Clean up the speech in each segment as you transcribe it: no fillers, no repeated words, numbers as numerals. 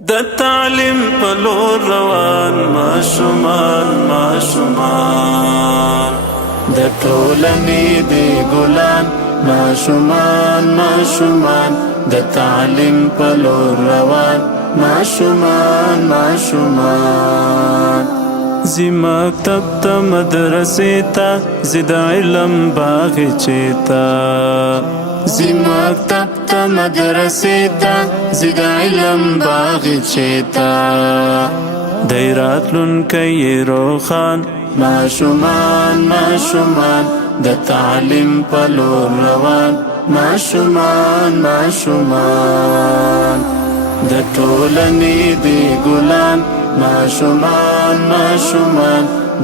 د تعلیم په لور روان ماشومان د ټولنې د ګلان ماشومان د تعلیم په لور روان ماشومان زی مکتب ته مدرسې ته زی د علم باغچې ته زی مکتب ته مدرسې ته زی د علم باغچې ته دی راتلونکی روښان ماشومان د تعلیم په لور روان ماشومان د ټولنې د ګلان ماشومان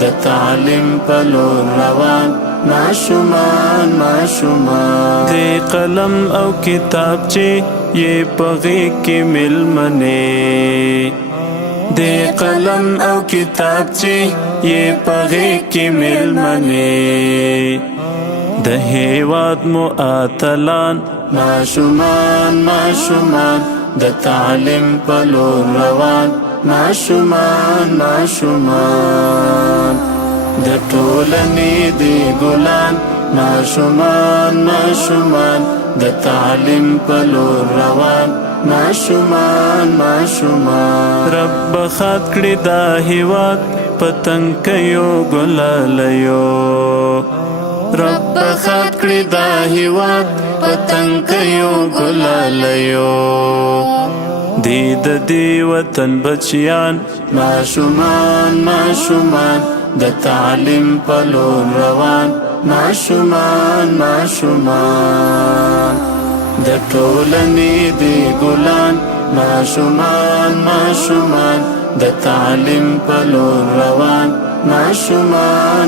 د تعلیم په لور روان ماشومان د قلم او کتاب چې یې په غېږ کې مېلمنې د قلم او کتاب چې یې په غېږ کې مېلمنې د هېواد مو اتلان ماشومان د تعلیم په لور روان ماشومان د ټولنې د ګلان ماشومان د تعلیم په لور روان ماشومان رب خات کړي دا هېواد پتنګیو ګلالیو رب خات کړي دا هېواد پتنګیو ګلالیو دی د دې وطن بچیان ماشومان د تعلیم په لور روان ماشومان د ټولنې د ګلان ماشومان د تعلیم په لور روان ماشومان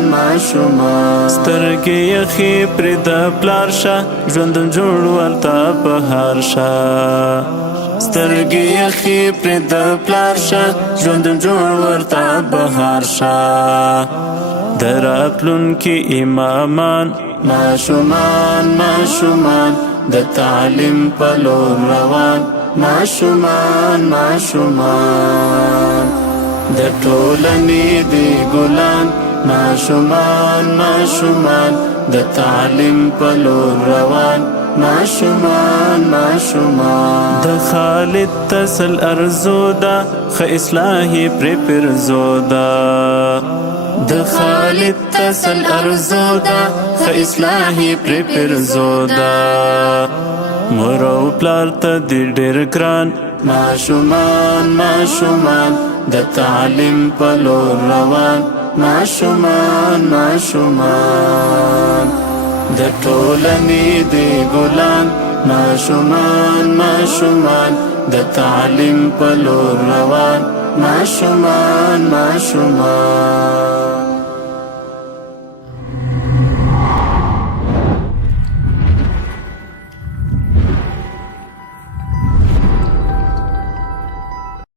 سترګې یخې پرې د پلار شه ژوندون جوړ ورته بهار شه سترګې یخې پرې د پلار شه ژوندون جوړ ورته بهار شه د راتلونکي امامان ماشومان د تعلیم په لور روان ماشومان د ټولنې د ګلان ماشومان د تعلیم په لور روان ماشومان د خالد تسل ارزو دا خ اصلاحي پرزو دا د خالد تسل ارزو دا خ اصلاحي پرزو دا مور او پلار ته د ډېر ګران ماشومان د تعلیم په لور روان ماشومان د ټولنې د ګلان ماشومان د تعلیم په لور روان ماشومان